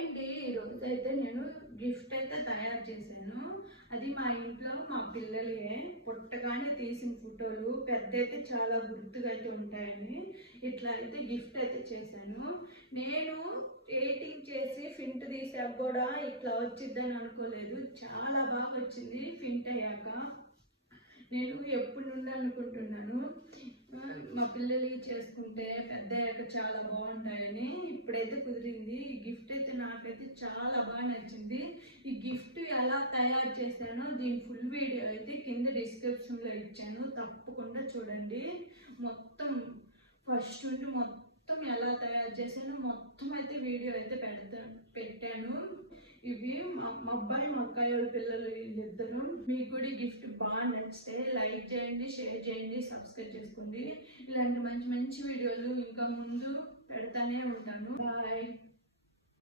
అండి ఈరోజైతే నేను గిఫ్ట్ అయితే తయారు చేశాను. అది మా ఇంట్లో మా పిల్లలే పుట్టగానే తీసిన ఫోటోలు పెద్ద అయితే చాలా గుర్తుగా అయితే ఉంటాయని ఇట్లా అయితే గిఫ్ట్ అయితే చేశాను. నేను ఎడిటింగ్ చేసి ఫింట్ తీసాక కూడా ఇట్లా వచ్చిద్దని అనుకోలేదు. చాలా బాగా వచ్చింది ఫింట్ అయ్యాక. నేను ఎప్పటి నుండి అనుకుంటున్నాను మా పిల్లలు చేసుకుంటే పెద్ద అయ్యాక చాలా బాగుంటాయని. ఇప్పుడైతే కుదిరింది. ఈ గిఫ్ట్ అయితే నాకైతే చాలా బాగా నచ్చింది. ఈ గిఫ్ట్ ఎలా తయారు చేశానో దీని ఫుల్ వీడియో అయితే కింద డిస్క్రిప్షన్లో ఇచ్చాను, తప్పకుండా చూడండి. మొత్తం ఫస్ట్ నుండి మొత్తం ఎలా తయారు చేశాను మొత్తం అయితే వీడియో అయితే పెట్టాను. ఇవి మా అబ్బాయి మా అక్కయ్య పిల్లలు వీళ్ళిద్దరు. మీకు కూడా గిఫ్ట్ బాగా నచ్చితే లైక్ చేయండి, షేర్ చేయండి, సబ్స్క్రైబ్ చేసుకోండి. ఇలాంటి మంచి మంచి వీడియోలు ఇంకా ముందు పెడతానే ఉంటాను. బాయ్.